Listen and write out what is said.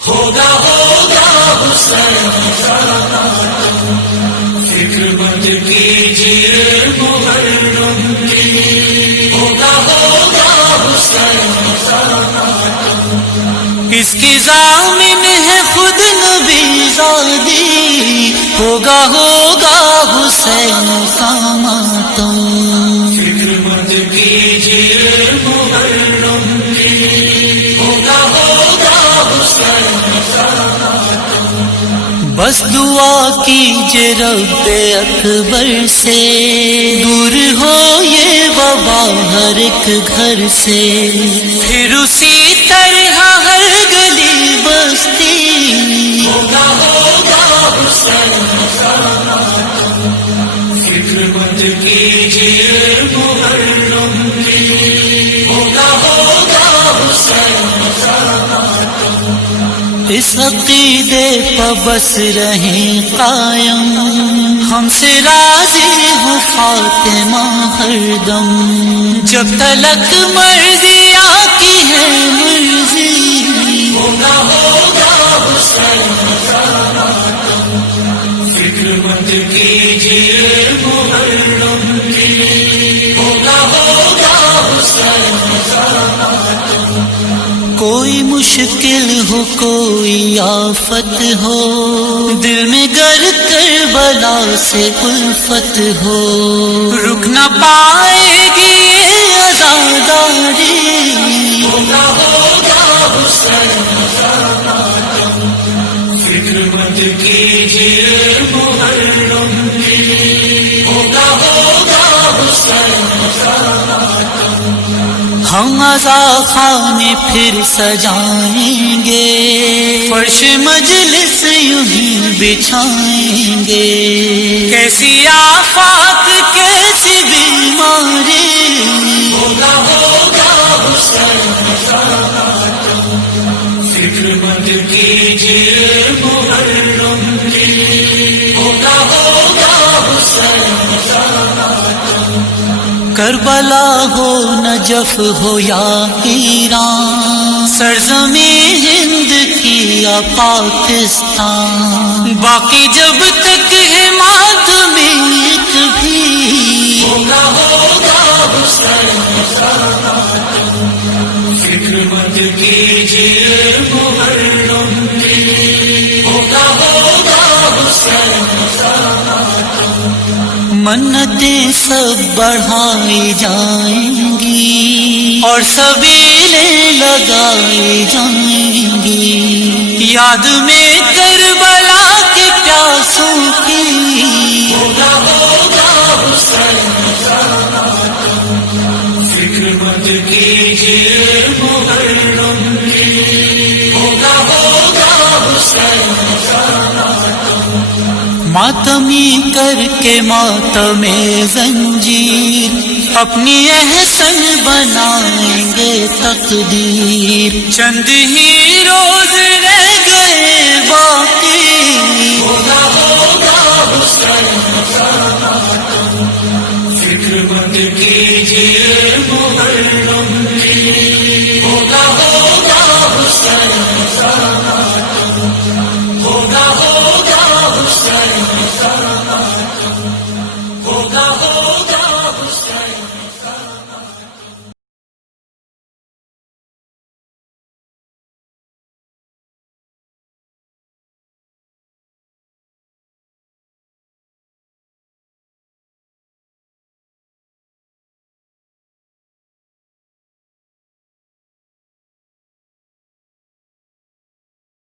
ہوگا حسین کا فکر مت کیجیے محرم کی، ہوگا حسین کا اس کی ضامن ہے خود نبی زادی، ہوگا حسین کا ماتم۔ فکر مت کیجیے محرم کی، ہوگا حسین کا بس دعا کیجئے رب اکبر سے، دور ہو یہ وبا ہر ایک گھر سے، پھر اسی طرح ہر گلی بستی ہوگا حسین کا فکر مت کیجیے محرم کی، ہوگا حسین کا اس عقیدے پر بس رہیں قائم، ہم سے راضی ہو فاطمہ ہر دم، جب تلک مرضی آتی ہے مرضی ہوگا حسین کا فکر مت کیجیے محرم کی، ہوگا حسین کا کوئی مشکل ہو کوئی آفت ہو، دل میں گر کربلا سے الفت ہو، رک نہ پائے گی یہ عزاداری ہوگا حسین کا فکر مت کیجیے محرم کی، ہوگا حسین کا ہم عزا خانے پھر سجائیں گے، فرش مجلس یوں ہی بچھائیں گے، کیسی آفات کیسی بیماری ہوگا حسین کا فکر مت کیجیے محرم کی، ہوگا حسین کا کربلا ہو نجف ہو یا ایران، سرزمین ہند کی یا پاکستان، باقی جب تک ہے ماتم ایک بھی ہوگا حسین کا فکر مت کیجیے محرم کی، ہوگا حسین کا منتیں سب بڑھائی جائیں گی اور سبیلیں لگائی جائیں گی، یاد میں کربلا کے پیاسوں کی ہوگا حسین کا فکر مت کیجیے محرم کی، ہوگا حسین کا ماتمی کر کے ماتم زنجیر، اپنی احسن بنائیں گے تقدیر، چند ہی روز رہ گئے باقی ہوگا حسین کا